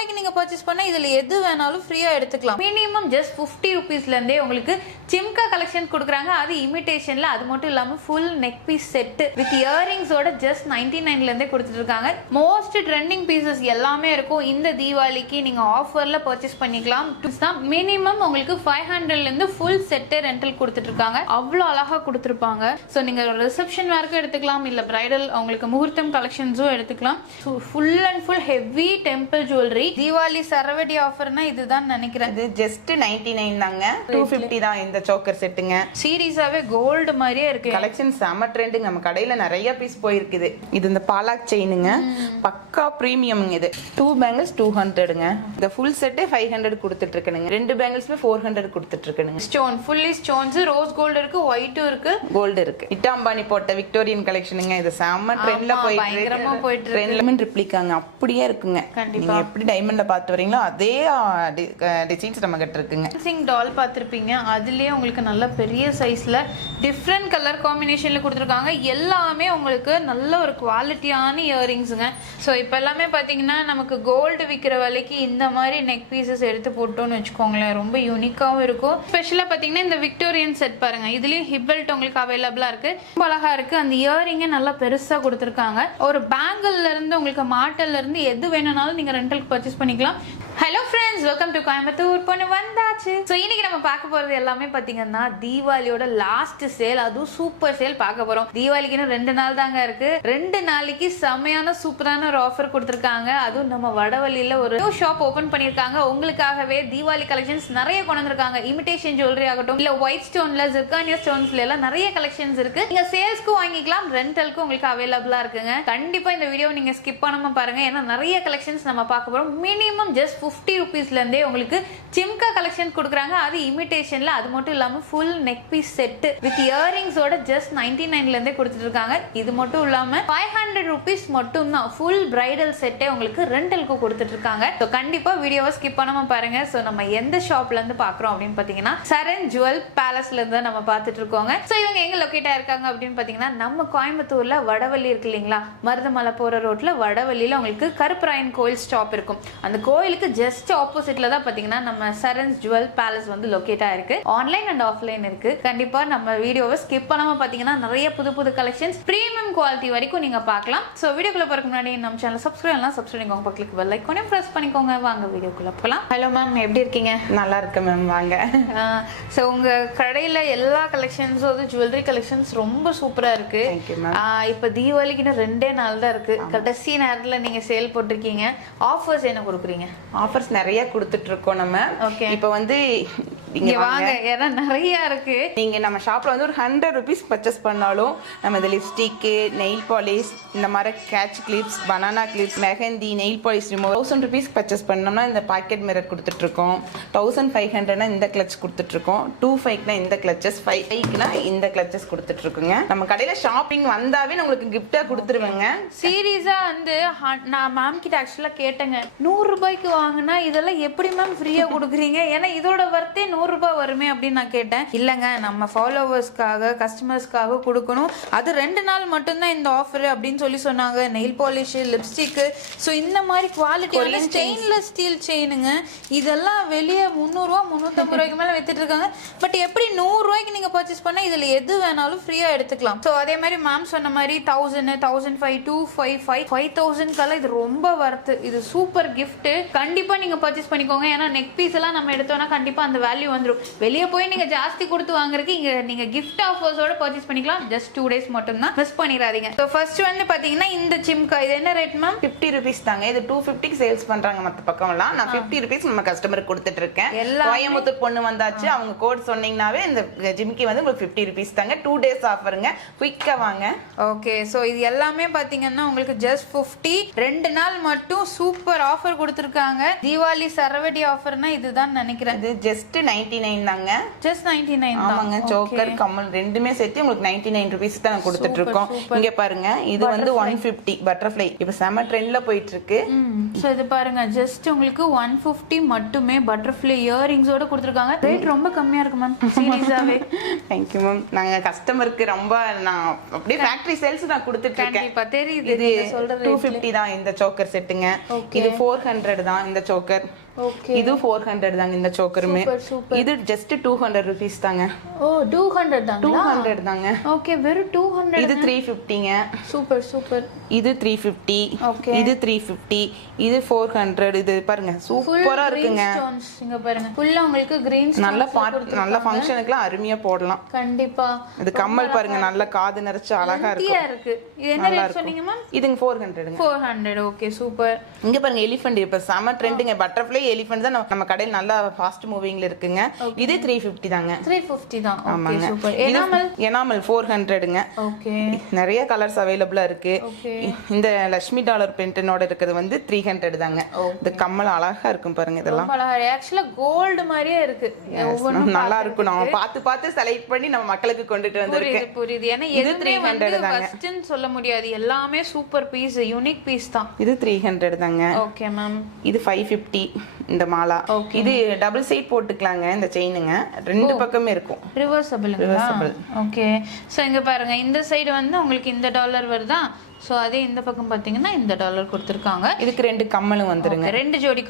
ரூபாய்க்கு நீங்க பர்ச்சேஸ் பண்ணா இதுல எது வேணாலும் ஃப்ரீயா எடுத்துக்கலாம். மினிமம் ஜஸ்ட் 50 ரூபீஸ்ல இருந்தே உங்களுக்கு ஜிம்கா கலெக்ஷன் கொடுக்குறாங்க. அது இமிடேஷன்ல. அது மட்டும் இல்லாம full neck piece set with இயரிங்ஸோட ஜஸ்ட் 99ல இருந்தே கொடுத்துட்டு இருக்காங்க. மோஸ்ட் ட்ரெண்டிங் பீசஸ் எல்லாமே இருக்கும். இந்த தீபாவளிக்கு நீங்க ஆஃபர்ல பர்ச்சேஸ் பண்ணிக்கலாம். மினிமம் உங்களுக்கு 500ல இருந்து ஃபுல் செட் ரெண்டல் கொடுத்துட்டு இருக்காங்க. அவ்வளவு அழகா கொடுத்துருப்பாங்க. ஸோ நீங்க ரிசப்ஷன் வரைக்கும் எடுத்துக்கலாம், இல்ல பிரைடல் உங்களுக்கு முகூர்த்தம் கலெக்ஷன்ஸும் எடுத்துக்கலாம். Full and full heavy temple jewellery. Deepavali சரவடி ஆஃபர்னா இதுதான் நினைக்கிறேன். இது ஜஸ்ட் 99 தாங்க. 250 தான் இந்த சோக்கர் செட்டுங்க. சீரியஸாவே கோல்டு மாதிரியே இருக்கு. கலெக்ஷன் செம ட்ரெண்டுங்க. நம்ம கடையில நிறைய பீஸ் போயிருக்குது. இது இந்த பாலாக் செயினுங்க, பக்கா பிரீமியம்ங்க. இது 2 பேங்கிள்ஸ் 200ங்க. இந்த ஃபுல் செட்டே 500 கொடுத்துட்டு இருக்கணுங்க. 2 பேங்கிள்ஸ்மே 400 கொடுத்துட்டு இருக்கணுங்க. Stone fully stones, rose gold இருக்கு, ஒயிட்டும் இருக்கு, கோல்டு இருக்கு. இட்டாம்பானி போட்ட விக்டோரியன் கலெக்ஷனுங்க. இது செம ட்ரெண்ட்ல போயிட்டு டைமண்ட் ரிப்ளிகாங்க. அப்படியே இருக்குங்க. நீங்க எப்படி டைமண்ட்ல பார்த்து வரீங்களோ அதே டிசைன்ஸ் நம்ம கிட்ட இருக்குங்க. சிங் டால் பார்த்திருப்பீங்க. அதுலயே உங்களுக்கு நல்ல பெரிய சைஸ்ல டிஃப்ரெண்ட் கலர் காம்பினேஷன்ல கொடுத்துருக்காங்க. எல்லாமே உங்களுக்கு நல்ல ஒரு குவாலிட்டியான இயரிங்ஸுங்க. ஸோ இப்போ எல்லாமே பார்த்தீங்கன்னா நமக்கு கோல்டு விற்கிற விலைக்கு இந்த மாதிரி நெக் பீசஸ் எடுத்து போட்டோம்னு வச்சுக்கோங்களேன், ரொம்ப யூனிக்காகவும் இருக்கும். ஸ்பெஷலாக பார்த்தீங்கன்னா இந்த விக்டோரியன் செட் பாருங்க. இதுலயும் ஹிப் பெல்ட் உங்களுக்கு அவைலபிளா இருக்கு. ரொம்ப அழகா இருக்கு. அந்த இயரிங்கே நல்லா பெருசா கொடுத்துருக்காங்க. ஒரு பேங்கிள்ல இருந்து உங்களுக்கு மாட்டல்ல இருந்து எது வேணும்னாலும் நீங்க ரெண்டலுக்கு பர்ச்சேஸ் பண்ணிக்கலாம். Hello friends, welcome to Coimbatore பொண்ணு வந்தாச்சு. ஸோ இன்னைக்கு நம்ம பார்க்க போறது எல்லாமே பார்த்தீங்கன்னா தீபாவளியோட லாஸ்ட் சேல், அதுவும் சூப்பர் சேல் பார்க்க போறோம். தீபாவளிக்கு இன்னும் 2 நாள் தாங்க இருக்கு. 2 நாளைக்கு செமையான சூப்பரான ஒரு ஆஃபர் கொடுத்துருக்காங்க. அதுவும் நம்ம வடவள்ளியில ஒரு நியூ ஷாப் ஓபன் பண்ணிருக்காங்க. உங்களுக்காகவே தீபாவளி கலெக்ஷன்ஸ் நிறைய கொண்டு வந்திருக்காங்க. இமிடேஷன் ஜுவல்லரி ஆகட்டும், இல்ல ஒயிட் ஸ்டோன்ல ஜிர்கானியா ஸ்டோன்ஸ்ல எல்லாம் நிறைய கலெக்ஷன்ஸ் இருக்கு. நீங்க சேல்ஸ்க்கு வாங்கிக்கலாம், ரெண்டலுக்கு உங்களுக்கு அவைலபிளா இருக்குங்க. கண்டிப்பா இந்த வீடியோ நீங்க ஸ்கிப் பண்ணாம பாருங்க. ஏன்னா நிறைய கலெக்ஷன்ஸ் நம்ம பார்க்க போறோம். மினிமம் ஜஸ்ட் 50 ரூபீஸ்ல இருந்தே உங்களுக்கு ஜிம்கா கலெக்ஷன் கொடுக்குறாங்க. அது இமிடேஷன்ல. அது மட்டும் இல்லாம full neck piece set with இயரிங்ஸோட ஜஸ்ட் 99ல இருந்தே கொடுத்துட்டு இருக்காங்க. இது மட்டும் இல்லாம 500 ரூபீஸ் மட்டும் தான் ஃபுல் பிரைடல் செட்டே உங்களுக்கு ரெண்டலுக்கு கொடுத்துட்டு இருக்காங்க. ஸோ கண்டிப்பா வீடியோவை ஸ்கிப் பண்ணாம பாருங்க. ஸோ நம்ம எந்த ஷாப்ல இருந்து பாக்குறோம் அப்படின்னு பாத்தீங்கன்னா சரண் ஜுவல் பேலஸ்ல இருந்து நம்ம பார்த்துட்டு இருக்கோங்க. ஸோ இவங்க எங்க லொக்கேட் ஆயிருக்காங்க அப்படின்னு பாத்தீங்கன்னா நம்ம கோயம்புத்தூர்ல வடவள்ளி இருக்கு இல்லைங்களா, மருதமலை போற ரோட்ல வடவள்ளியில உங்களுக்கு கருப்பராயன் கோயில் ஸ்டாப் இருக்கும். அந்த கோயிலுக்கு ஜஸ்ட் ஆப்போசிட்ல தான் பாத்தீங்கன்னா நம்ம சரண் ஜுவல் பேலஸ் வந்து லொகேட் ஆயிருக்கு. ஆன்லைன் அண்ட் ஆஃப்லைன் இருக்கு. கண்டிப்பா நம்ம வீடியோவை ஸ்கிப் பண்ணாம பாத்தீங்கன்னா நிறைய புது புது கலெக்ஷன்ஸ் பிரீமியம் குவாலிட்டி வரைக்கும் நீங்க பார்க்கலாம். சோ வீடியோக்குள்ள போறதுக்கு முன்னாடி நம்ம சேனல் சப்ஸ்கிரைப் பண்ணிக்கோங்க, பக்கத்துல பெல் ஐகானையும் பிரஸ் பண்ணிக்கோங்க. வாங்க வீடியோக்குள்ள போகலாம். ஹலோ மேம், எப்படி இருக்கீங்க? நல்லா இருக்கு மேம், வாங்க. சோ உங்க கடையில எல்லா கலெக்ஷன்ஸும் ஜுவல்லரி கலெக்ஷன்ஸ் ரொம்ப சூப்பரா இருக்கு. இப்ப தீபாவளிக்கு 2 நாள் தான் இருக்கு. கடைசி நேரத்துல நீங்க சேல் போட்டிருக்கீங்க. ஆஃபர்ஸ் என்ன கொடுக்குறீங்க? ஆஃபர்ஸ் நிறைய கொடுத்துட்டு இருக்கோம் நம்ம. இப்போ வந்து இங்க வாங்க, ஏன்னா நிறைய இருக்கு. நீங்க நம்ம ஷாப்ல வந்து ஒரு 100 ரூபீஸ் பர்ச்சேஸ் பண்ணாலும் நம்ம இந்த லிப்ஸ்டிக், நெயில் பாலிஷ், இந்த மாதிரி catch clips, banana clips, mehndi, nail polish remover 1000 rupees purchase பண்ணோம்னா இந்த பாக்கெட் மிரர் கொடுத்துட்டு இருக்கோம். 1500னா இந்த கிளட்ச் கொடுத்துட்டு இருக்கோம். 25னா இந்த கிளட்சஸ், 5னா இந்த கிளட்சஸ் கொடுத்துட்டு இருக்கோங்க. நம்ம கடையில ஷாப்பிங் வந்தாவே உங்களுக்கு கிஃப்டா கொடுத்துருவேங்க. சீரியஸா வந்து நான் மேம் கிட்ட ஆக்சுவலா கேட்டேங்க, 100 ரூபாய்க்கு வாங்கினா இதெல்லாம் எப்படி மேம் ஃப்ரீயா கொடுக்குறீங்க? ஏன்னா இதோட வர்த்தே 100 ரூபாய் வருமே அப்படின்னு நான் கேட்டேன். இல்லங்க, நம்ம ஃபாலோவர்ஸ்க்காக கஸ்டமர்ஸ்க்காக கொடுக்கணும். அது 2 நாள் மட்டும்தான் இந்த ஆஃபர் அப்படின்னு சொன்னாங்க. நெயில் பாலிஷ், லிப்ஸ்டிக், ஸோ இந்த மாதிரி குவாலிட்டியான ஸ்டெயின்லெஸ் ஸ்டீல் செயினுங்க. இதெல்லாம் வெளியே 300 ரூபா 350 ரூபாய்க்கு மேல வித்துட்டு இருக்காங்க. பட் எப்படி 100 ரூபாய்க்கு நீங்க பர்ச்சேஸ் பண்ணா இதுல எது வேணாலும் ஃப்ரீயா எடுத்துக்கலாம். ஸோ அதே மாதிரி மேம் சொன்ன மாதிரி 1000, 1500, 255, 5000 இது ரொம்ப வர்த்து. இது சூப்பர் கிஃப்ட். கண்டிப்பா நீங்க பர்ச்சேஸ் பண்ணிக்கோங்க. ஏன்னா நெக் பீஸ் எல்லாம் நம்ம எடுத்தோம்னா கண்டிப்பா அந்த வேல்யூ வந்துரும். வெளியே போய் நீங்க ஜாஸ்தி கொடுத்து வாங்குறதுக்கு இங்க நீங்க கிஃப்ட் ஆஃபர்ஸோட பர்ச்சேஸ் பண்ணிக்கலாம். ஜஸ்ட் 2 டேஸ் மட்டும் தான், மிஸ் பண்ணிராதீங்க. சோ ஃபர்ஸ்ட் வந்து பாத்தீங்கன்னா இந்த சிம்கா, இது என்ன ரேட் மேம்? 50 ரூபீஸ் தாங்க. இது 250 சேல்ஸ் பண்றாங்க மத்த பக்கம் எல்லாம். நான் 50 ரூபீஸ் நம்ம கஸ்டமருக்கு கொடுத்துட்டு இருக்கேன். கோயம்புத்தூர் பொண்ணு வந்தாச்சு, அவங்க கோட் சொன்னீங்கனாவே இந்த ஜிம்கி வந்து உங்களுக்கு 50 ரூபீஸ் தாங்க. 2 டேஸ் ஆஃபருங்க. குயிக்கா வாங்க. ஓகே, சோ இது எல்லாமே பாத்தீங்கன்னா உங்களுக்கு ஜஸ்ட் 50. 2 நாள் மட்டும் சூப்பர் ஆஃபர் கொடுத்துருக்காங்க. தீபாவளி சரவடி ஆஃபர்னா இதுதான் நினைக்கிறேன். இது ஜஸ்ட் 99 99 தாங்க. ஜஸ்ட் 99 தான். ஆமாங்க, சோக்கர் கம்மல் ரெண்டுமே சேர்த்து உங்களுக்கு 99 rupees தான் கொடுத்துட்டு இருக்கோம். இங்க பாருங்க, இது வந்து 150 பட்டர்ஃப்ளை. இப்போ செம ட்ரெண்ட்ல போயிட்டு இருக்கு. சோ இது பாருங்க, ஜஸ்ட் உங்களுக்கு 150 மட்டுமே பட்டர்ஃப்ளை இயரிங்ஸோட கொடுத்துருக்காங்க. ரேட் ரொம்ப கம்மியா இருக்கு மேம், சீரியஸாவே. Thank you ma'am. நாங்க கஸ்டமருக்கு ரொம்ப நான் அப்படியே ஃபேக்டரி சேல்ஸ் நான் கொடுத்துட்டு இருக்கேன். கண்டிப்பா தெரியுது. இது 250 தான் இந்த சோக்கர் செட்டுங்க. இது 400 தான் இந்த சோக்கர். ஓகே, இது 400 தாங்க இந்த சோக்கருமே. இது ஜஸ்ட் 200 rupees தாங்க. ஓ 200 தாங்க. 200 தாங்க. ஓகே, வெறும் 200. இது 350ங்க. Super super. இது 350. ஓகே, இது 350. இது 400. இது பாருங்க சூப்பரா இருக்குங்க. இங்க பாருங்க, ஃபுல்லா உங்களுக்கு கிரீன் நல்ல ஃபங்க்ஷனுக்குலாம் அருமையா போடலாம். கண்டிப்பா. இது கம்மல் பாருங்க, நல்ல காது நிறைச்சு அழகா இருக்கு. இது என்ன ரேட் சொன்னீங்க மேம்? இதுங்க 400ங்க. 400. Okay, super. இங்க பாருங்க, எலிஃபண்ட் இப்ப செம ட்ரெண்டுங்க. பட்டர்ஃப்ளை எலிஃபண்ட் தான் நம்ம கடையில் நல்லா ஃபாஸ்ட் மூவிங்ல இருக்குங்க. இது 350 தாங்க. 350 தான். Okay, super. எனாமல் 400ங்க. ஓகே, நிறைய கலர்ஸ் அவைலபிளா இருக்கு. இந்த லட்சுமி டாலர் பிரிண்டனோட இருக்குது வந்து 300 தாங்க. இந்த கம்மல் அழகா இருக்கும் பாருங்க. இதெல்லாம் ரொம்ப அழகா, ஆக்சுவலா கோல்ட் மாதிரியே இருக்கு. ஒவ்வொன்றும் நல்லா இருக்கும். நம்ம பார்த்து செலக்ட் பண்ணி நம்ம மக்களுக்கு கொண்டுட்டு வந்திருக்கேன். புரியுது. ஏன்னா இது 300 தாங்க. ஃபர்ஸ்ட்னு சொல்ல முடியாது, எல்லாமே சூப்பர் பீஸ், யூனிக் பீஸ் தான். இது 300 தாங்க. Okay ma'am. இது 550 இந்த மாலா. இது டபுள் சைட் போட்டுக்கலாங்க. இந்த செயினுங்க ரெண்டு பக்கமே இருக்கும். ரிவர்சபிளுங்களா? ஓகே. சோ இங்க பாருங்க, இந்த சைடு வந்து உங்களுக்கு இந்த டாலர் வருதா? சோ அதே இந்த பக்கம் பாத்தீங்கன்னா இந்த டாலர் கொடுத்திருக்காங்க. இதுக்கு ரெண்டு கம்மலும் வந்துருங்க. ரெண்டு ஜோடி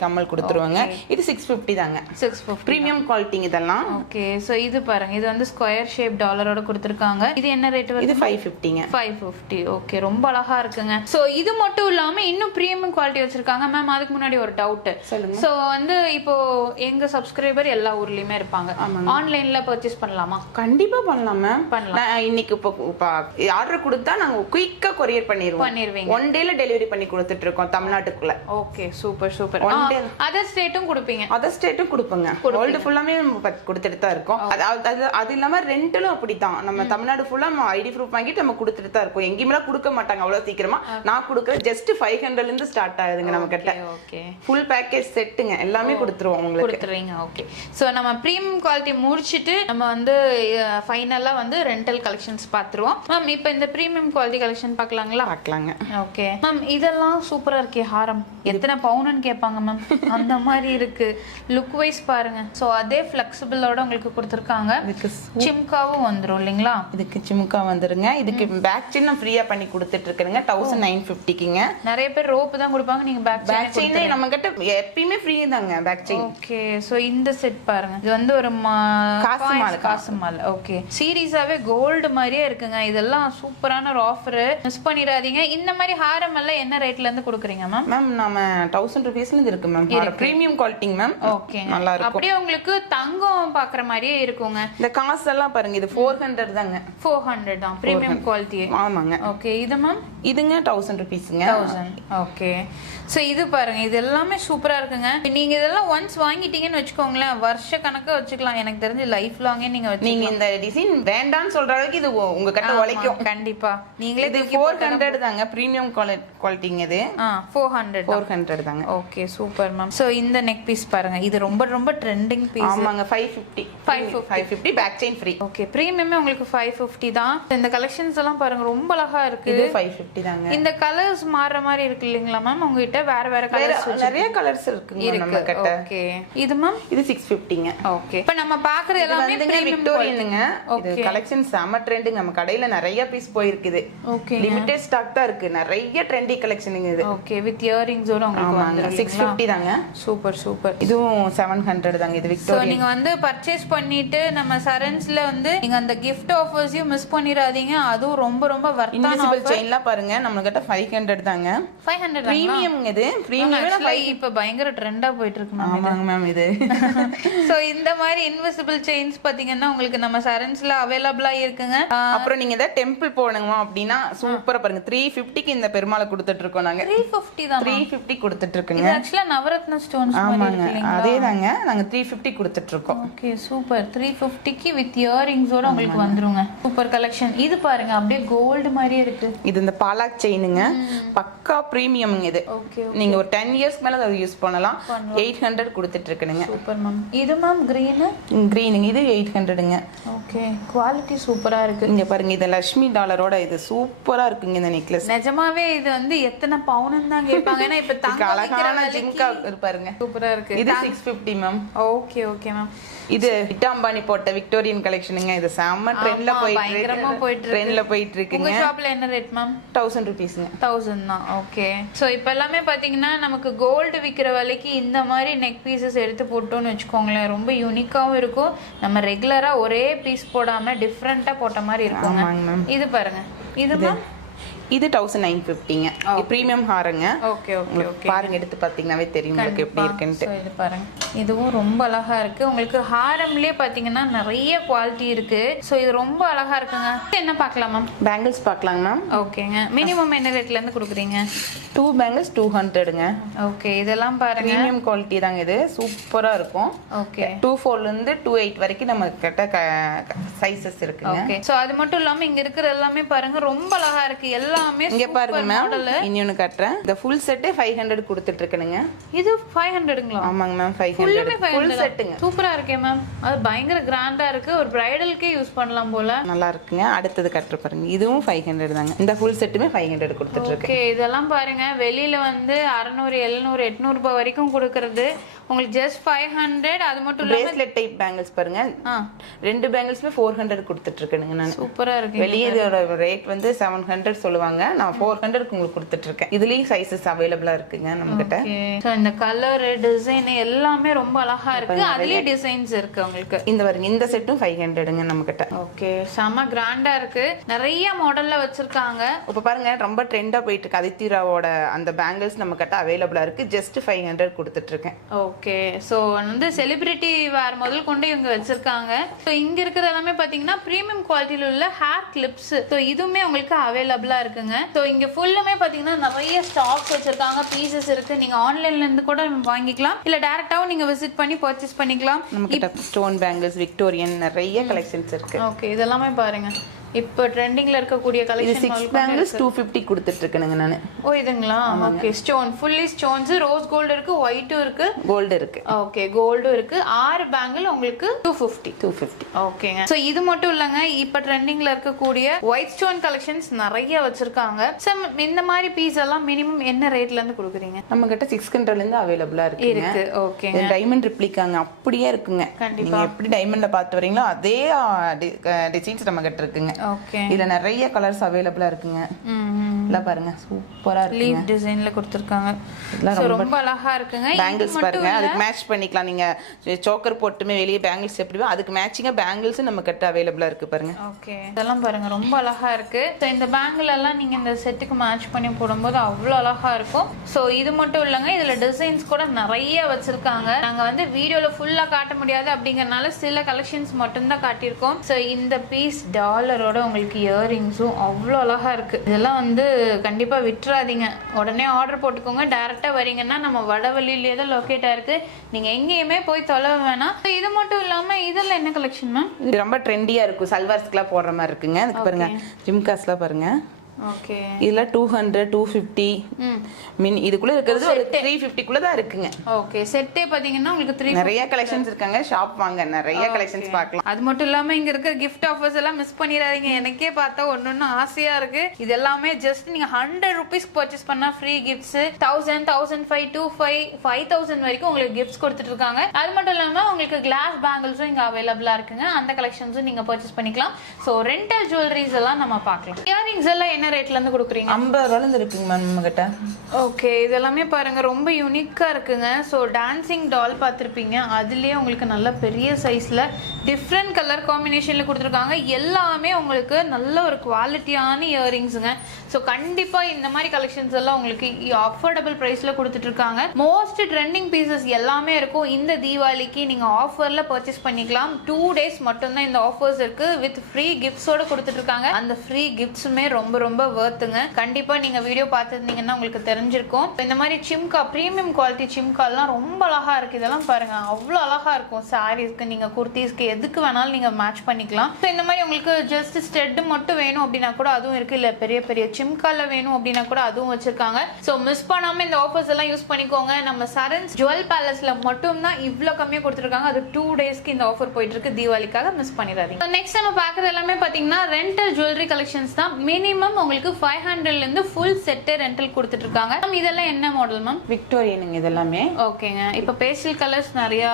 கம்மல் கொடுத்துருவாங்க. இது 650 தாங்க. 650 பிரீமியம் குவாலிட்டி இதெல்லாம். ஓகே. சோ இது பாருங்க, இது வந்து ஸ்கொயர் ஷேப் டாலரோட கொடுத்திருக்காங்க. இது என்ன ரேட் வருது? இது 550ங்க. 550. ஓகே, ரொம்ப அழகா இருக்குங்க. சோ இது மட்டும் இல்லாம இன்னும் பிரீமியம் குவாலிட்டி வச்சிருக்காங்க. மேம், அதுக்கு முன்னாடி ஒரு டவுட். சொல்லுங்க. சோ வந்து இப்போ எங்க சப்ஸ்கிரைபர் எல்லா ஊர்லயுமே இருப்பாங்க. ஆன்லைன்ல பர்ச்சேஸ் பண்ணலாமா? கண்டிப்பா பண்ணலாம் மேம். பண்ணலாம். இன்னைக்கு இப்போ ஆர்டர் கொடுத்தா நாங்க குயிக்கா கொரியர் பண்ணிடுவீங்க. ஒன் டேல டெலிவரி பண்ணி கொடுத்துட்டு இருக்கோம் தமிழ்நாட்டுக்குள்ள. Okay, super super. அதர் ஸ்டேட்டும் கொடுப்பீங்க? அதர் ஸ்டேட்டும் கொடுப்போங்க. வேர்ல்டு ஃபுல்லாமே கொடுத்துட்டு தான் இருக்கோம். அது இல்லாம ரெண்டலும் அப்படிதான். நம்ம தமிழ்நாடு ஃபுல்லா ஐடி ப்ரூஃப் வாங்கிட்டு நம்ம கொடுத்துட்டு தான் இருக்கோம். எங்கேயுமே கொடுக்க மாட்டாங்க அவ்வளவு சீக்கிரமா. நான் கொடுக்குற ஜஸ்ட் 500ல இருந்து ஸ்டார்ட் ஆகுதுங்க நம்ம கிட்ட. ஓகே, ஃபுல் பேக்கேஜ் செட்டுங்க, எல்லாமே கொடுத்துருவோம் உங்களுக்கு. கொடுத்துறீங்க. ஓகே. சோ நம்ம பிரீமியம் குவாலிட்டி முடிச்சிட்டு நம்ம வந்து ஃபைனலா வந்து ரெண்டல் கலெக்ஷன்ஸ் பாத்துருவோம். மேம், இப்போ இந்த பிரீமியம் குவாலிட்டி கலெக்ஷன் பார்க்கலாங்களா? பார்க்கலாங்க. ஓகே மேம், இதெல்லாம் சூப்பரா இருக்கே. ஹாரம் எத்தனை பவுனுன்னு கேட்பாங்க மேம், அந்த மாதிரி இருக்கு. லுக் வைஸ் பாருங்க. சோ அதே ஃபிளெக்சிபிளோட உங்களுக்கு கொடுத்துருக்காங்க. இதுக்கு சிம்காவும் வந்துரும் இல்லைங்களா? இதுக்கு சிம்கா வந்துருங்க. இதுக்கு பேக் செயின் நான் ஃப்ரீயா பண்ணி கொடுத்துட்டு இருக்கேங்க. 1950க்குங்க. நிறைய பேர் ரோப் தான் கொடுப்பாங்க, நீங்க பேக் செயின் நம்ம கிட்ட எப்பயுமே ஃப்ரீ தாங்க பேக் செயின். ஓகே. சோ இந்த செட் பாருங்க, இது வந்து ஒரு காசு மால். ஓகே, சீரியஸாவே கோல்டு மாதிரியே இருக்குங்க. இதெல்லாம் சூப்பரான ஒரு ஆஃபர், மிஸ் பண்ணிடாதீங்க. இந்த மாதிரி ஹாரம் எல்லாம் என்ன ரேட்ல இருந்து கொடுக்குறீங்க மேம்? மேம், நாம 1000 rupeesல இருந்து இருக்கு ma'am. Premium quality ma'am. Okay, நல்லா இருக்கும். அப்படியே உங்களுக்கு தங்கம் பாக்குற மாதிரியே இருக்குங்க. இந்த காசு எல்லாம் பாருங்க, இது 400 தாங்க. 400 தான் பிரீமியம் குவாலிட்டி. ஆமாங்க. ஓகே. இது மேம்? இதுங்க 1000 rupeesங்க. 1000. ஓகே. சோ இது பாருங்க, இது எல்லாமே சூப்பரா இருக்குங்க. நீங்க இதெல்லாம் ஒன்ஸ் வாங்கிட்டீங்கன்னு வச்சுக்கோங்களேன், வருஷ கணக்கா வச்சுக்கலாம். எனக்கு தெரிஞ்சு லைஃப் லாங்கே நீங்க நீங்க இந்த டிசைன் வேண்டாம்னு சொல்ற அளவுக்கு இது உங்க கிட்ட உழைக்கும். கண்டிப்பா. நீங்களே இது 400 தாங்க பிரீமியம் குவாலிட்டிங்க. இது 400 தாங்க. Okay, super ma'am. சோ இந்த நெக் பீஸ் பாருங்க, இது ரொம்ப ரொம்ப ட்ரெண்டிங் பீஸ். ஆமாங்க. 550 பேக் செயின் ஃப்ரீ. ஓகே, பிரீமியமே உங்களுக்கு 550 தான். இந்த கலெக்ஷன்ஸ் எல்லாம் பாருங்க, ரொம்ப அழகா இருக்கு. இது 550 தாங்க. இந்த கலர்ஸ் மாற மாதிரி இருக்கு இல்லீங்களா மேம்? உங்ககிட்ட வேற கலர்ஸ் நிறைய கலர்ஸ் இருக்குங்க நம்ம கிட்ட. ஓகே. இது மேம்? இது 650ங்க. ஓகே. இப்போ நம்ம பாக்குறது எல்லாமே விக்டோரியனுங்க. இது கலெக்ஷன் செம ட்ரெண்டிங். நம்ம கடையில நிறைய பீஸ் போயிருக்குது. ஓகே. லிமிடெட் ஸ்டாக் தான் இருக்கு. நிறைய ட்ரெண்டி கலெக்ஷனுங்க இது. ஓகே, வித் இயரிங்ஸோட உங்களுக்கு வந்துரும். 650 தாங்க. Super super. இதுவும் 700 தாங்க. இது விக்டோரியன். சோ நீங்க வந்து பர்ச்சேஸ் பண்ணிட்டு நம்ம சரன்ஸ்ல வந்து நீங்க அந்த gift ஆஃபர்ஸையும் மிஸ் பண்ணிராதீங்க. அதுவும் ரொம்ப ரொம்ப வர்த்தான இன்விசிபிள் செயின்லாம் பாருங்க, நம்ம கிட்ட 500 தாங்க. 500 பிரீமியம். இது பிரீமியம் இப்ப பயங்கர ட்ரெண்டா போயிட்டு இருக்கு மேம். ஆமாங்க மேம். இது சோ இந்த மாதிரி இன்விசிபிள் செயின்ஸ் பாத்தீங்கன்னா உங்களுக்கு நம்ம சரன்ஸ்ல அவேலபிளா இருக்குங்க. அப்புறம் நீங்க ஏதாவது டெம்பிள் போகணுமா அப்படின்னா சூப்பரா பாருங்க 350க்கு இந்த பெருமாளை கொடுத்துட்டு இருக்கோம் நாங்க. 350 தான். 350 கொடுத்துட்டு இருக்குங்க. இது ஆக்சுவலா நவரத்ன ஸ்டோன்ஸ் மாதிரி ஆமாங்க, இருக்கு இல்லீங்களா? அதேதாங்க. நாங்க 350 கொடுத்துட்டு இருக்கோம். Okay super. 350க்கு வித் இயரிங்ஸோட உங்களுக்கு வந்துருங்க. Super collection. இது பாருங்க அப்படியே கோல்டு மாதிரியே இருக்கு. இது இந்த பாலாக் செயினுங்க, பக்கா பிரீமியம்ங்க இது. ஓகே நீங்க ஒரு 10 இயர்ஸ் மேல அதை யூஸ் பண்ணலாம். 800 கொடுத்துட்டு இருக்குங்க. Super ma'am. இது மேம் கிரீனுங்க, இது 800ங்க. ஓகே குவாலிட்டி சூப்பரா இருக்கு. இங்க பாருங்க, இது லட்சுமி டாலரோட இது சூப்பரா இருக்குங்க இந்த நெக்லஸ். நிஜமாவே இது வந்து எத்தனை பவுன் தான் கேட்பாங்க. ஏன்னா இப்ப தங்க அழகான ஜிம்கா பாருங்க, சூப்பரா இருக்கு. இது 650 மேம். Okay okay ma'am. இது இட்டாம்பானி போட்ட விக்டோரியன் கலெக்ஷனுங்க. இது செம்ம ட்ரெண்ட்ல போயிட்டு இருக்குங்க. உங்க ஷாப்ல என்ன ரேட் மேம்? 1000 ரூபீஸ்ங்க. 1000 தான். ஓகே. சோ இப்போ எல்லாமே பாத்தீங்கன்னா நமக்கு கோல்டு விக்கிற விலைக்கு இந்த மாதிரி நெக் பீசஸ் எடுத்து போட்டோம்னு வச்சுக்கோங்களேன், ரொம்ப யூனிக்காவும் இருக்கும். நம்ம ரெகுலரா ஒரே பீஸ் போடாம டிஃப்ரெண்டா போட்ட மாதிரி இருக்கும். இது பாருங்க, இது மேம் இது 1950ங்க. இது பிரீமியம் ஹாரங்க. Okay okay okay. பாருங்க, எடுத்து பாத்தீங்கன்னாவே தெரியும் உங்களுக்கு எப்படி இருக்குன்னு. இது பாருங்க, இதுவும் ரொம்ப அழகா இருக்கு. உங்களுக்கு ஹாரம்லயே பாத்தீங்கன்னா நிறைய குவாலிட்டி இருக்கு. சோ இது ரொம்ப அழகா இருக்குங்க. என்ன பார்க்கலாம் மேம்? பேங்கிள்ஸ் பார்க்கலாங்க மேம். ஓகேங்க. மினிமம் என்ன ரேட்ல இருந்து கொடுக்குறீங்க? 2 பேங்கிள்ஸ் 200ங்க. ஓகே, இதெல்லாம் பாருங்க பிரீமியம் குவாலிட்டி தாங்க. இது சூப்பரா இருக்கும். ஓகே. 24 ல இருந்து 28 வரைக்கும் நம்ம கிட்ட சைஸஸ் இருக்குங்க. ஓகே. சோ அது மட்டும் இல்லாம இங்க இருக்கிற எல்லாமே பாருங்க ரொம்ப அழகா இருக்கு. எல்லாமே இங்க பாருங்க மேம், இன்னொன்னு காட்டுறேன். இந்த ஃபுல் செட் 500 கொடுத்துட்டு இருக்கேனுங்க. இது 500ங்களா? ஆமாங்க மேம், 500 ஃபுல் செட்டுங்க. சூப்பரா இருக்கே மேம். அது பயங்கர கிராண்டா இருக்கு. ஒரு பிரைடலுக்கே யூஸ் பண்ணலாம் போல. நல்லா இருக்குங்க. அடுத்தது கட்டுற பாருங்க, இதுவும் 500 தாங்க. இந்த ஃபுல் செட்டுமே 500 கொடுத்துட்டு இருக்கேன். ஓகே, இதெல்லாம் பாருங்க வெளியில வந்து 600 700 800 ரூபாய் வரைக்கும் கொடுக்கறது உங்களுக்கு ஜஸ்ட் 500. அது மட்டும் இல்லாம பிரேஸ்லெட் டைப் பேங்கிள்ஸ் பாருங்க, ரெண்டு பேங்கிள்ஸ்மே 400 கொடுத்துட்டு இருக்கேனுங்க. நான் சூப்பரா இருக்கு. வெளியே இதோட ரேட் வந்து 700 சொல்லுவாங்க, நான் 400க்கு உங்களுக்கு கொடுத்துட்டு இருக்கேன். இதுலயும் சைஸஸ் அவைலபிளா இருக்குங்க நம்ம கிட்ட. சோ இந்த கலர் டிசைன் எல்லாமே ரொம்ப அழகா இருக்கு. அதுலயே டிசைன்ஸ் இருக்கு உங்களுக்கு. இந்த பாருங்க, இந்த செட்டும் 500ங்க நம்ம கிட்ட. ஓகே, செம கிராண்டா இருக்கு. நிறைய மாடல்ல வச்சிருக்காங்க. இப்ப பாருங்க, ரொம்ப ட்ரெண்டா போயிட்டு இருக்கு அதித்திராவோட அந்த பேங்கிள்ஸ் நம்ம கிட்ட அவைலபிளா இருக்கு. ஜஸ்ட் 500 கொடுத்துட்டு இருக்கேன். ஓகே, சோ வந்து செலிபிரிட்டி வேர் முதல் கொண்டு இவங்க வச்சிருக்காங்க. சோ இங்க இருக்கிறது எல்லாமே பாத்தீங்கன்னா பிரீமியம் குவாலிட்டில உள்ள ஹேர் கிளிப்ஸ். சோ இதுவுமே உங்களுக்கு அவைலபிளா இருக்குங்க. சோ இங்க ஃபுல்லுமே பாத்தீங்கன்னா நிறைய ஸ்டாக்ஸ் வச்சிருக்காங்க, பீசஸ் இருக்கு. நீங்க ஆன்லைன்ல இருந்து கூட வாங்கிக்கலாம், இல்ல டைரக்டாவும் நீங்க விசிட் பண்ணி பர்ச்சேஸ் பண்ணிக்கலாம். நம்ம கிட்ட ஸ்டோன் பேங்கிள்ஸ், விக்டோரியன் நிறைய கலெக்ஷன்ஸ் இருக்கு. ஓகே, இதெல்லாமே பாருங்க இப்போ ட்ரெண்டிங்ல இருக்கக்கூடிய கலெக்ஷன். 6 பேங்கிள்ஸ் 250 கொடுத்துட்டு இருக்கேனுங்க நானு. ஓ இதுங்களா? Okay, stone fully stones, rose gold இருக்கு, ஒயிட்டும் இருக்கு, கோல்ட் இருக்கு. ஓகே, கோல்டும் இருக்கு. 6 பேங்கிள் உங்களுக்கு 250. ஓகேங்க. சோ இது மட்டும் இல்லங்க, இப்போ ட்ரெண்டிங்ல இருக்கக்கூடிய ஒயிட் ஸ்டோன் கலெக்ஷன்ஸ் நிறைய வச்சிருக்காங்க. சோ இந்த மாதிரி பீஸ் எல்லாம் மினிமம் என்ன ரேட்ல இருந்து கொடுக்குறீங்க? நம்ம கிட்ட 600ல இருந்து அவைலபிளா இருக்கு. ஓகேங்க. டைமண்ட் ரிப்ளிகாங்க, அப்படியே இருக்குங்க. நீங்க எப்படி டைமண்ட்ல பார்த்து வரீங்களோ அதே டிசைன்ஸ் நம்ம கிட்ட இருக்குங்க. ஓகே, இதுல நிறைய கலர்ஸ் அவைலபிளா இருக்குங்க. இதெல்லாம் பாருங்க, சூப்பரா இருக்கு. லீஃப் டிசைன்ல கொடுத்திருக்காங்க. சோ ரொம்ப அழகா இருக்குங்க. பேங்கிள்ஸ் பாருங்க, அதுக்கு மேட்ச் பண்ணிக்கலாம். நீங்க சோக்கர் போட்டுமே வெளியே பேங்கிள்ஸ் எப்படியோ அதுக்கு மேட்சிங்கா பேங்கிள்ஸ் நம்ம கிட்ட அவைலபிளா இருக்கு பாருங்க. ஓகே, இதெல்லாம் பாருங்க ரொம்ப அழகா இருக்கு. சோ இந்த பேங்கிள் எல்லாம் நீங்க இந்த செட்டுக்கு மேட்ச் பண்ணி போடும்போது அவ்வளவு அழகா இருக்கும். சோ இது மட்டும் இல்லங்க, இதுல டிசைன்ஸ் கூட நிறைய வச்சிருக்காங்க. நாங்க வந்து வீடியோல ஃபுல்லா காட்ட முடியாது அப்படிங்கறனால சில கலெக்ஷன்ஸ் மட்டும் தான் காட்டியிருக்கோம். சோ இந்த பீஸ் டாலரோட உங்களுக்கு இயரிங்ஸும் அவ்வளோ அழகா இருக்கு. இதெல்லாம் வந்து கண்டிப்பா விட்டுறாதீங்க, உடனே ஆர்டர் போட்டுக்கோங்க. டைரக்டா வரீங்கன்னா நம்ம வடவழியிலே தான் லொக்கேட் ஆயிருக்கு, நீங்க எங்கேயுமே போய் தொலைவ வேணாம். இது மட்டும் இல்லாம இதெல்லாம் என்ன கலெக்ஷன் மேம்? இது ரொம்ப ட்ரெண்டியா இருக்கும், சல்வார்ஸ்க்குலாம் போடுற மாதிரி இருக்குங்க. அதுக்கு பாருங்க, ஜிம்காஸ்லாம் பாருங்க. ஓகே, இதுல 200 250 மீன் இதுக்குள்ள இருக்கிறது ஒரு 350 குள்ள தான் இருக்குங்க. ஓகே, செட்டே பாத்தீங்கன்னா உங்களுக்கு 3 நிறைய கலெக்ஷன்ஸ் இருக்காங்க. ஷாப் வாங்க, நிறைய கலெக்ஷன்ஸ் பார்க்கலாம். அது மட்டும் இல்லாம இங்க இருக்க கிஃப்ட் ஆஃபர்ஸ் எல்லாம் மிஸ் பண்ணிடாதீங்க. எனக்கே பார்த்தா ஒன்னொன்னு ஆசையா இருக்கு. இது எல்லாமே ஜஸ்ட் நீங்க 100 ரூபீஸ் பர்ச்சேஸ் பண்ணா ஃப்ரீ கிஃப்ட்ஸ் 1000 1500 2500 5000 வரைக்கும் உங்களுக்கு கிஃப்ட்ஸ் கொடுத்துட்டு இருக்காங்க. அது மட்டும் இல்லாம உங்களுக்கு கிளாஸ் பேங்கிள்ஸும் இங்க அவைலபிளா இருக்குங்க. அந்த கலெக்ஷன்ஸும் நீங்க பர்ச்சேஸ் பண்ணிக்கலாம். சோ ரெண்டல் ஜுவல்லரிஸ் எல்லாம் நம்ம பார்க்கலாம். இயரிங்ஸ் எல்லாம் என்ன ரேட்ல இருந்து கொடுக்குறீங்க? 50 ரூபாயில இருந்து இருக்குங்க மேம் நம்ம கிட்ட. ஓகே, இதெல்லாமே பாருங்க ரொம்ப யூனிக்கா இருக்குங்க. ஸோ டான்சிங் டால் பார்த்துருப்பீங்க, அதுலேயே உங்களுக்கு நல்ல பெரிய சைஸ்ல டிஃப்ரெண்ட் கலர் காம்பினேஷன்ல கொடுத்துருக்காங்க. எல்லாமே உங்களுக்கு நல்ல ஒரு குவாலிட்டியான இயரிங்ஸுங்க. ஸோ கண்டிப்பா இந்த மாதிரி கலெக்ஷன்ஸ் எல்லாம் உங்களுக்கு அஃபோர்டபுள் பிரைஸ்ல கொடுத்துட்டு இருக்காங்க. மோஸ்ட் ட்ரெண்டிங் பீசஸ் எல்லாமே இருக்கும். இந்த தீபாவளிக்கு நீங்க ஆஃபர்ல பர்ச்சேஸ் பண்ணிக்கலாம். 2 days மட்டும்தான் இந்த ஆஃபர்ஸ் இருக்கு. வித் ஃப்ரீ கிஃப்ட்ஸோட கொடுத்துட்டு இருக்காங்க. அந்த ஃப்ரீ கிஃப்ட்ஸுமே ரொம்ப ரொம்ப ரொம்ப வர்த்துங்க. கண்டிப்பா நீங்க வீடியோ பார்த்துருந்தீங்கன்னா உங்களுக்கு தெரிஞ்சிருக்கும். இந்த மாதிரி சிம்கா பிரீமியம் குவாலிட்டி சிம்காலாம் ரொம்ப அழகா இருக்கு. இதெல்லாம் பாருங்க அவ்வளோ அழகா இருக்கும். சாரீஸ்க்கு நீங்க குர்த்திஸ்க்கு எதுக்கு வேணாலும் நீங்க மேட்ச் பண்ணிக்கலாம். இந்த மாதிரி உங்களுக்கு ஜஸ்ட் ஸ்டெட் மட்டும் வேணும் அப்படின்னா கூட அதுவும் இருக்கு. இல்ல பெரிய பெரிய சிம்கால வேணும் அப்படின்னா கூட அதுவும் வச்சிருக்காங்க. ஸோ மிஸ் பண்ணாம இந்த ஆஃபர்ஸ் எல்லாம் யூஸ் பண்ணிக்கோங்க. நம்ம சரண்ஸ் ஜுவல் பேலஸ்ல மட்டும் தான் இவ்வளோ கம்மியாக கொடுத்துருக்காங்க. அது 2 டேஸ்க்கு இந்த ஆஃபர் போயிட்டு இருக்கு. தீபாவளிக்காக மிஸ் பண்ணிடாதீங்க. நெக்ஸ்ட் நம்ம பார்க்கறது எல்லாமே பாத்தீங்கன்னா ரெண்டல் ஜுவல்லரி கலெக்ஷன்ஸ் தான். மினிமம் உங்களுக்கு 500ல இருந்து ஃபுல் செட் ரெண்டல் கொடுத்துட்டு இருக்காங்க. இதெல்லாம் என்ன மாடல் மேம்? விக்டோரியனுங்க இதெல்லாமே. ஓகேங்க. இப்போ பேஸ்டல் கலர்ஸ் நிறைய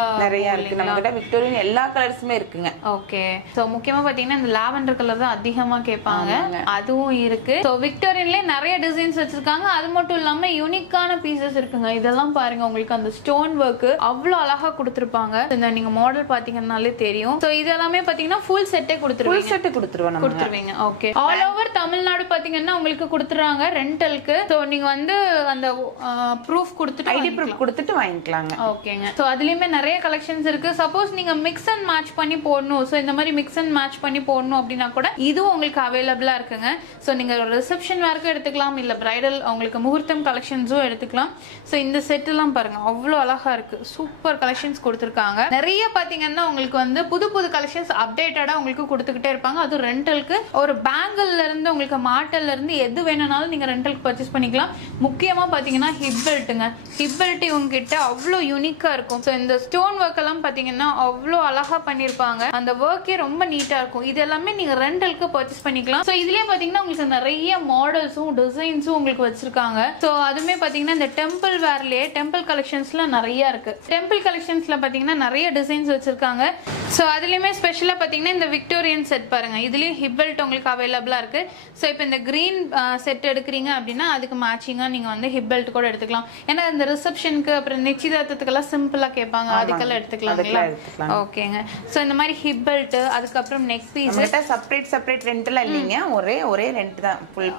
இருக்கு. நம்ம கிட்ட விக்டோரியன் எல்லா கலர்ஸுமே இருக்குங்க. ஓகே. சோ முக்கியமா பாத்தீங்கன்னா இந்த லாவெண்டர் கலர் தான் அதிகமா கேட்பாங்க. அதுவும் இருக்கு. சோ விக்டோரியன்லயே நிறைய டிசைன்ஸ் வச்சிருக்காங்க. அது மட்டும் இல்லாம யூனிக்கான பீசஸ் இருக்குங்க. இதெல்லாம் பாருங்க உங்களுக்கு அந்த ஸ்டோன் ஒர்க் அவ்வளவு அழகா கொடுத்திருப்பாங்க. இந்த நீங்க மாடல் பாத்தீங்கன்னாலே தெரியும். சோ இதெல்லாமே பாத்தீங்கன்னா ஃபுல் செட்டே கொடுத்துருவீங்க. ஃபுல் செட் கொடுத்துருவீங்க. ஓகே. ஆல் ஓவர் தமிழ்நாடு பாத்தீங்கன்னா உங்களுக்கு கொடுத்துறாங்க ரெண்டலுக்கு. சோ நீங்க வந்து அந்த ப்ரூஃப் கொடுத்துட்டு ஐடி ப்ரூஃப் கொடுத்துட்டு வாங்கிக்கலாங்க. ஓகேங்க. சோ அதுலயுமே நிறைய கலெக்ஷன்ஸ் இருக்கு. சப்போஸ் நீங்க மிக்ஸ் அண்ட் மேட்ச் பண்ணி போடணும், சோ இந்த மாதிரி மிக்ஸ் அண்ட் மேட்ச் பண்ணி போடணும் அப்படின்னா கூட இதுவும் உங்களுக்கு அவைலபிளா இருக்குங்க. சோ நீங்க ரிசப்ஷன் வேர்க்கும் எடுத்துக்கலாம், இல்ல பிரைடல் உங்களுக்கு முகூர்த்தம் கலெக்ஷன்ஸும் எடுத்துக்கலாம். சோ இந்த செட் எல்லாம் பாருங்க அவ்வளவு அழகா இருக்கு. சூப்பர் கலெக்ஷன்ஸ் கொடுத்துருக்காங்க. நிறைய பாத்தீங்கன்னா உங்களுக்கு வந்து புது புது கலெக்ஷன்ஸ் அப்டேட்டடா உங்களுக்கு கொடுத்துக்கிட்டே இருப்பாங்க. அது ரெண்டலுக்கு ஒரு பேங்கிள்ல இருந்து உங்களுக்கு மாட்டல்ல இருந்து எது வேணும்னாலும் நீங்க ரெண்டலுக்கு பர்ச்சேஸ் பண்ணிக்கலாம். முக்கியமா பாத்தீங்கன்னா ஹிப் பெல்ட்டுங்க. ஹிப் பெல்ட் இவங்க கிட்ட அவ்வளோ யூனிக்கா இருக்கும். ஸோ இந்த ஸ்டோன் ஒர்க் எல்லாம் பாத்தீங்கன்னா அவ்வளோ அழகா பண்ணிருப்பாங்க. அந்த ஒர்க்கே ரொம்ப நீட்டா இருக்கும். இது எல்லாமே நீங்க ரெண்டலுக்கு பர்ச்சேஸ் பண்ணிக்கலாம். ஸோ இதுலயே பாத்தீங்கன்னா உங்களுக்கு நிறைய மாடல்ஸும் டிசைன்ஸும் உங்களுக்கு வச்சிருக்காங்க. ஸோ அதுமே பாத்தீங்கன்னா இந்த டெம்பிள் வேர்லயே டெம்பிள் கலெக்ஷன்ஸ்ல நிறைய இருக்கு. டெம்பிள் கலெக்ஷன்ஸ்ல பாத்தீங்கன்னா நிறைய டிசைன்ஸ் வச்சிருக்காங்க. ஸோ அதுலயுமே ஸ்பெஷலா பாத்தீங்கன்னா இந்த விக்டோரியன் செட் பாருங்க. இதுலயும் ஹிப் பெல்ட் உங்களுக்கு அவைலபிளா இருக்கு. ஸோ இப்போ இந்த கிரீன் செட் எடுக்கிறீங்க அப்படின்னா அதுக்கு மேட்சிங்கா நீங்க வந்து ஹிப் பெல்ட் கூட எடுத்துக்கலாம். ஏன்னா இந்த ரிசப்ஷனுக்கு அப்புறம் நிச்சயதார்த்தத்துக்கெல்லாம் சிம்பிளா கேட்பாங்க, அதுக்கெல்லாம் எடுத்துக்கலாங்களா? ஓகேங்க. சோ இந்த மாதிரி ஹிப் பெல்ட், அதுக்கப்புறம் நெக் பீஸ் செப்பரேட் ரெண்ட்லாம் இல்லைங்க. ஒரே ரெண்ட் தான் ஃபுல்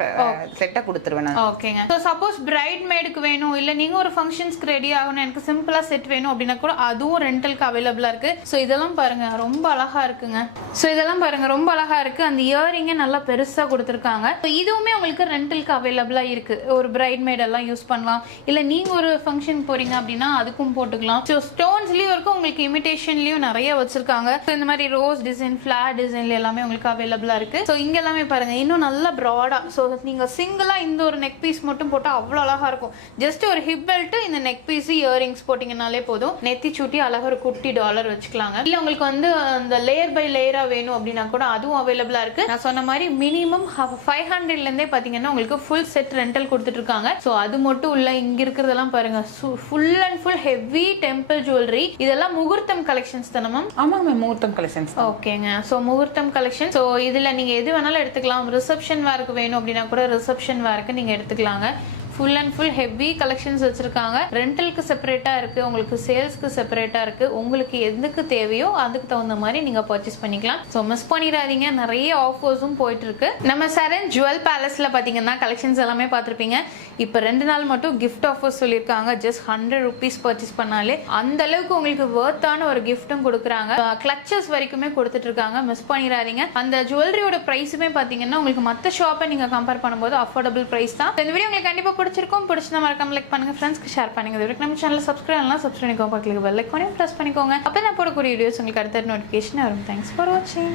செட்டா கொடுத்துருவேன் நான். ஓகேங்க. சோ சப்போஸ் பிரைட் மேடுக்கு வேணும், இல்ல நீங்க ஒரு ஃபங்க்ஷன்ஸ்க்கு ரெடி ஆகணும், எனக்கு சிம்பிளா செட் வேணும் அப்படின்னா கூட அதுவும் ரெண்டலுக்கு அவைலபிளா இருக்கு. சோ இதெல்லாம் பாருங்க ரொம்ப அழகா இருக்குங்க. சோ இதெல்லாம் பாருங்க ரொம்ப அழகா இருக்கு. அந்த இயரிங்கே நல்லா பெருசா கொடுத்துருக்காங்க. இதுவுமே உங்களுக்கு ரெண்டலுக்கு அவைலபிளா இருக்கு. ஒரு பிரைட் மேட் எல்லாம் யூஸ் பண்ணலாம், இல்ல நீங்க ஒரு ஃபங்க்ஷன் போறீங்க அப்படின்னா அதுக்கும் போட்டுக்கலாம். ஸோ ஸ்டோன்ஸ்லயும் இருக்கும், உங்களுக்கு இமிடேஷன்லயும் நிறைய வச்சிருக்காங்க. ஸோ இந்த மாதிரி ரோஸ் டிசைன், ஃபிளார் டிசைன்ல எல்லாமே உங்களுக்கு அவைலபிளா இருக்கு. ஸோ இங்க எல்லாமே பாருங்க இன்னும் நல்ல ப்ராடா. ஸோ நீங்க சிங்கிளா இந்த ஒரு நெக் பீஸ் மட்டும் போட்டா அவ்வளவு அழகா இருக்கும். ஜஸ்ட் ஒரு ஹிப் பெல்ட், இந்த நெக் பீஸ், இயரிங்ஸ் போட்டீங்கன்னாலே போதும். நெத்தி சுட்டி அழகா ஒரு குட்டி டாலர் வச்சுக்கலாங்க. இல்ல உங்களுக்கு வந்து அந்த லேயர் பை லேயரா வேணும் அப்படின்னா கூட அதுவும் அவைலபிளா இருக்கு. நான் சொன்ன மாதிரி மினிமம் 500ல இருந்தே பாத்தீங்கன்னா உங்களுக்கு ஃபுல் செட் ரெண்டல் கொடுத்துட்டு இருக்காங்க. ஸோ அது மட்டும் இல்ல, இங்க இருக்கிறதெல்லாம் பாருங்க full and full heavy temple jewellery. இதெல்லாம் முகூர்த்தம் கலெக்ஷன்ஸ் தானே மேம்? ஆமாங்க, முகூர்த்தம் கலெக்ஷன்ஸ். ஓகேங்க. சோ முகூர்த்தம் கலெக்ஷன். சோ இதுல நீங்க எது வேணாலும் எடுத்துக்கலாம். ரிசப்ஷன் வேருக்கு வேணும் அப்படின்னா கூட ரிசப்ஷன் வேருக்கு நீங்க எடுத்துக்கலாங்க. Full and full heavy collections வச்சிருக்காங்க. ரெண்டலுக்கு செப்பரேட்டா இருக்கு, உங்களுக்கு சேல்ஸ்க்கு செப்பரேட்டா இருக்கு. உங்களுக்கு எதுக்கு தேவையோ அதுக்கு தகுந்த மாதிரி நீங்க பர்ச்சேஸ் பண்ணிக்கலாம். ஸோ மிஸ் பண்ணிடாதீங்க. நிறைய ஆஃபர்ஸும் போயிட்டு இருக்கு. நம்ம சரண் ஜுவல் பேலஸ்ல பாத்தீங்கன்னா கலெக்ஷன்ஸ் எல்லாமே பார்த்துருப்பீங்க. இப்போ 2 நாள் மட்டும் கிஃப்ட் ஆஃபர்ஸ் சொல்லியிருக்காங்க. ஜஸ்ட் 100 rupees பர்ச்சேஸ் பண்ணாலே அந்த அளவுக்கு உங்களுக்கு வர்த்தான ஒரு கிஃப்ட்டும் கொடுக்குறாங்க. கிளச்சஸ் வரைக்குமே கொடுத்துட்டு இருக்காங்க. மிஸ் பண்ணிடாதீங்க. அந்த ஜுவல்லரியோட பிரைஸுமே பாத்தீங்கன்னா உங்களுக்கு மற்ற ஷாப்பை நீங்க கம்பேர் பண்ணும்போது அஃபோர்டபுள் பிரைஸ் தான். இந்த வீடியோ உங்களுக்கு கண்டிப்பா பிடிச்சிருந்தா மறக்காம லைக் பண்ணுங்க, ஃப்ரெண்ட்ஸ்க்கு ஷேர் பண்ணுங்க. இதுவரைக்கும் நம்ம சேனலை சப்ஸ்கிரைப் பண்ணிக்கோங்க, பக்கத்துல பெல் ஐகானையும் பிரஸ் பண்ணிக்கோங்க. அப்போ நான் போடக்கூடிய வீடியோஸ் உங்களுக்கு அடுத்த நோட்டிஃபிகேஷன் வரும். தேங்க்ஸ் ஃபார் வாட்சிங்.